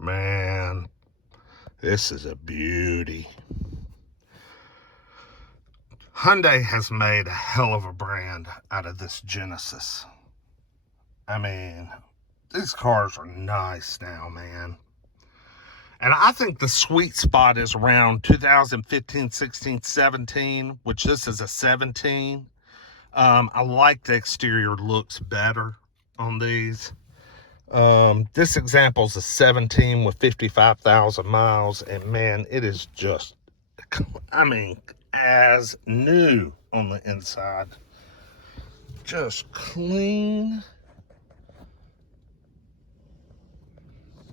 Man, this is a beauty. Hyundai has made a hell of a brand out of this Genesis. I mean, these cars are nice now, man. And I think the sweet spot is around 2015, 16, 17, which this is a 17. I like the exterior looks better on these. This example's a 17 with 55,000 miles, and man, it is just, I mean, as new on the inside. Just clean.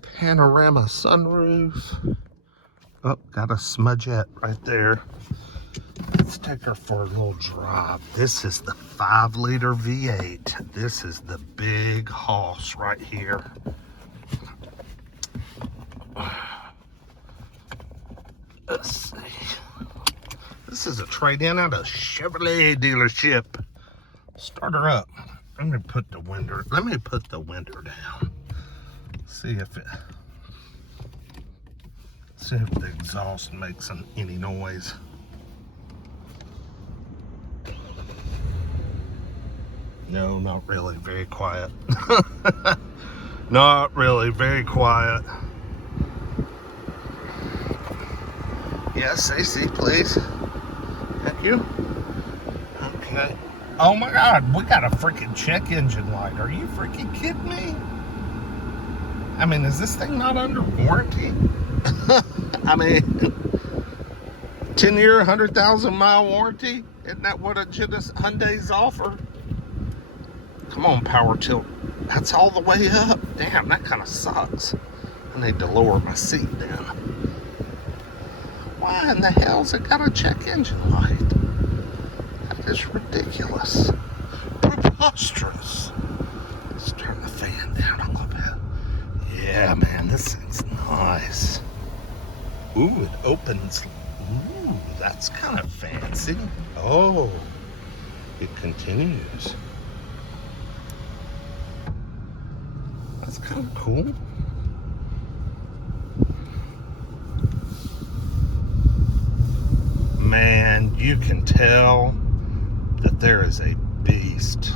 Panorama sunroof. Oh, got a smudgette right there. Let's take her for a little drive. This is the 5-liter V8. This is the big hoss right here. Let's see. This is a trade-in at a Chevrolet dealership. Start her up. Let me put the window down. See if the exhaust makes any noise. No, not really. Very quiet. Not really. Very quiet. Yes, AC, please. Thank you. Okay. Oh my God, we got a freaking check engine light. Are you freaking kidding me? I mean, is this thing not under warranty? I mean, 10-year, 100,000 mile warranty? Isn't that what a Genesis Hyundai's offer? Come on, power tilt. That's all the way up. Damn, that kind of sucks. I need to lower my seat down. Why in the hell's it got a check engine light? That is ridiculous. Preposterous. Let's turn the fan down a little bit. Yeah, man, this thing's nice. Ooh, it opens. Ooh, that's kind of fancy. Oh, it continues. That's kind of cool. Man, you can tell that there is a beast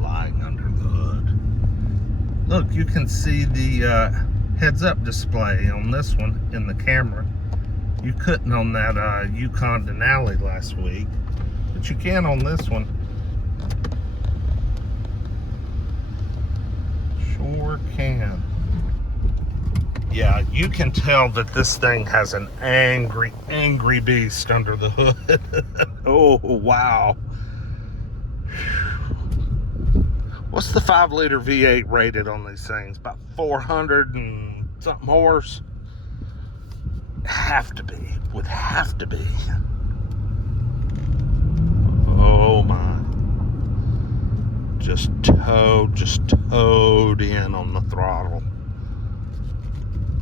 lying under the hood. Look, you can see the heads-up display on this one in the camera. You couldn't on that Yukon Denali last week, but you can on this one. Sure can. Yeah, you can tell that this thing has an angry beast under the hood. Oh, wow. What's the 5-liter V8 rated on these things? About 400 and something horse? Have to be. Would have to be. Oh my. Just towed in on the throttle.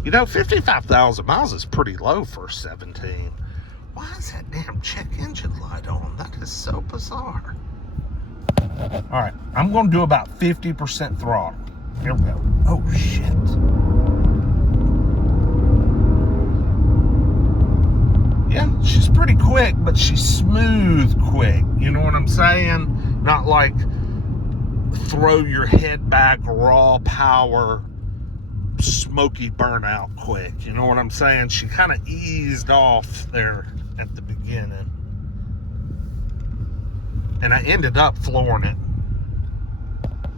You know, 55,000 miles is pretty low for a 17. Why is that damn check engine light on? That is so bizarre. All right, I'm going to do about 50% throttle. Here we go. Oh, shit. Yeah, she's pretty quick, but she's smooth quick. You know what I'm saying? Not like throw your head back, raw power, smoky burnout quick. You know what I'm saying? She kind of eased off there at the beginning. And I ended up flooring it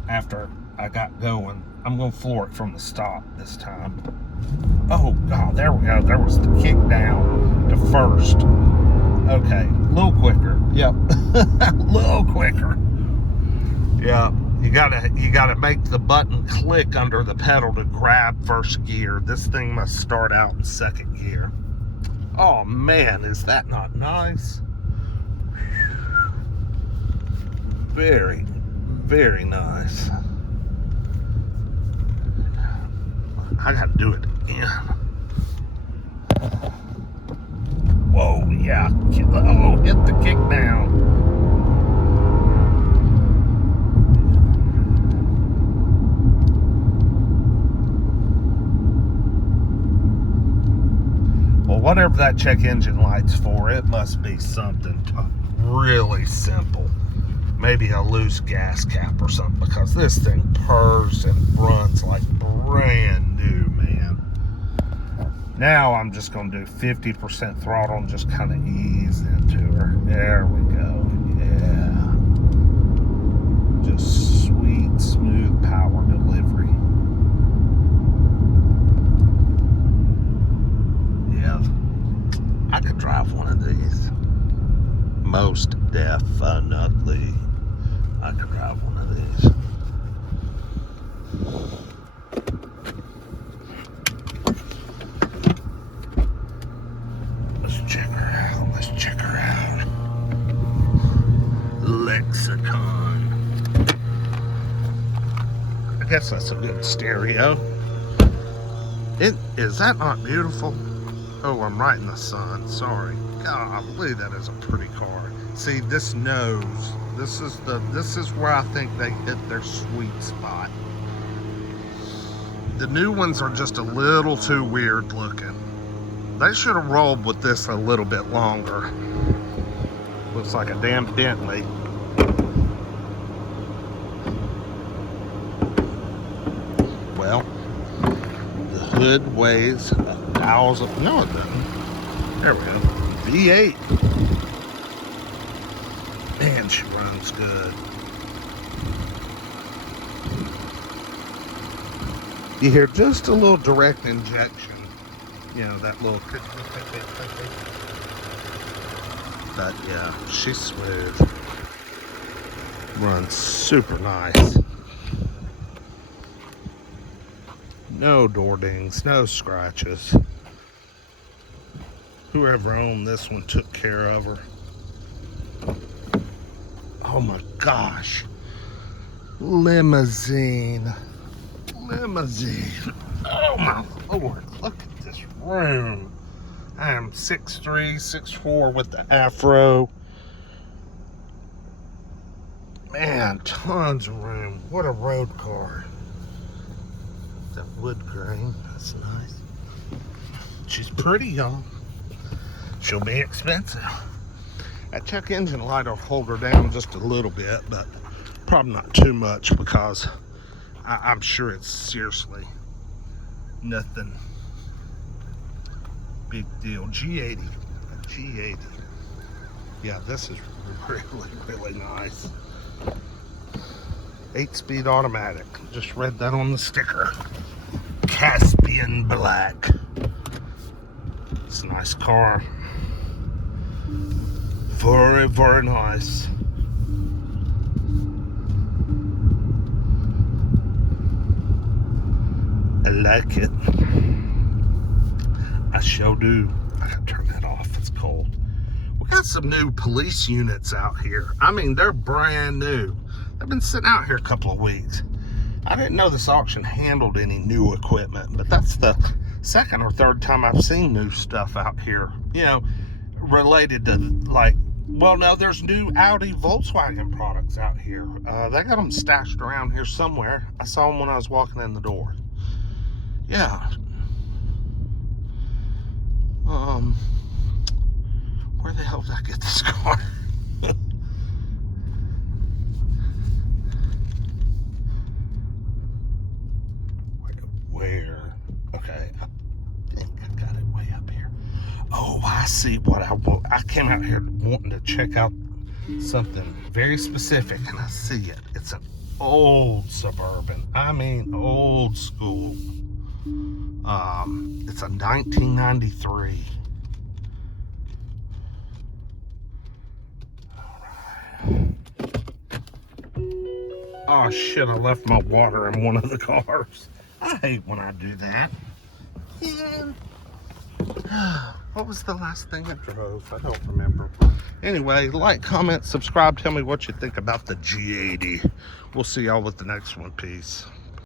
after I got going. I'm going to floor it from the stop this time. Oh, God, there we go. There was the kick down to first. Okay, a little quicker. Yep, a little quicker. Yeah, you gotta make the button click under the pedal to grab first gear. This thing must start out in second gear. Oh, man, is that not nice? Very, very nice. I gotta do it again. Whoa, yeah. Oh, hit the kick down. Well, whatever that check engine light's for, it must be something really simple. Maybe a loose gas cap or something, because this thing purrs and runs like brand new, man. Now I'm just going to do 50% throttle and just kind of ease into her. There we go. Yeah. Just sweet, smooth power delivery. Yeah. I could drive one of these. Most definitely. I could drive one of these. Let's check her out. Let's check her out. Lexicon. I guess that's a good stereo. Is that not beautiful? Oh, I'm right in the sun. Sorry. Golly, that is a pretty car. See, this nose. This is where I think they hit their sweet spot. The new ones are just a little too weird looking. They should have rolled with this a little bit longer. Looks like a damn Bentley. Well, the hood weighs 1,000. No, it doesn't. There we go. V8. Man, she runs good. You hear just a little direct injection. You know, that little... But yeah, she's smooth. Runs super nice. No door dings, no scratches. Whoever owned this one took care of her. Oh my gosh. Limousine. Limousine. Oh my Lord. Look at this room. I am 6'3", 6'4" with the afro. Man, tons of room. What a road car. That wood grain. That's nice. She's pretty, y'all. She'll be expensive. That check engine light will hold her down just a little bit, but probably not too much, because I'm sure it's seriously nothing big deal. G80. G80. Yeah, this is really, really nice. 8-speed automatic. Just read that on the sticker. Caspian black. It's a nice car. Very, very nice. I like it. I sure do. I gotta turn that off. It's cold. We got some new police units out here. I mean, they're brand new. They've been sitting out here a couple of weeks. I didn't know this auction handled any new equipment, but that's the second or third time I've seen new stuff out here. You know, related to, like, well, no, there's new Audi, Volkswagen products out here. They got them stashed around here somewhere. I saw them when I was walking in the door. Yeah. Where the hell did I get this car? Where? Okay, I think I got it way up here. Oh, I see what I want. I came out here wanting to check out something very specific, and I see it. It's an old Suburban. I mean, old school. It's a 1993. All right. Oh shit! I left my water in one of the cars. I hate when I do that. Yeah. What was the last thing I drove? I don't remember. Anyway, like, comment, subscribe. Tell me what you think about the G80. We'll see y'all with the next one. Peace.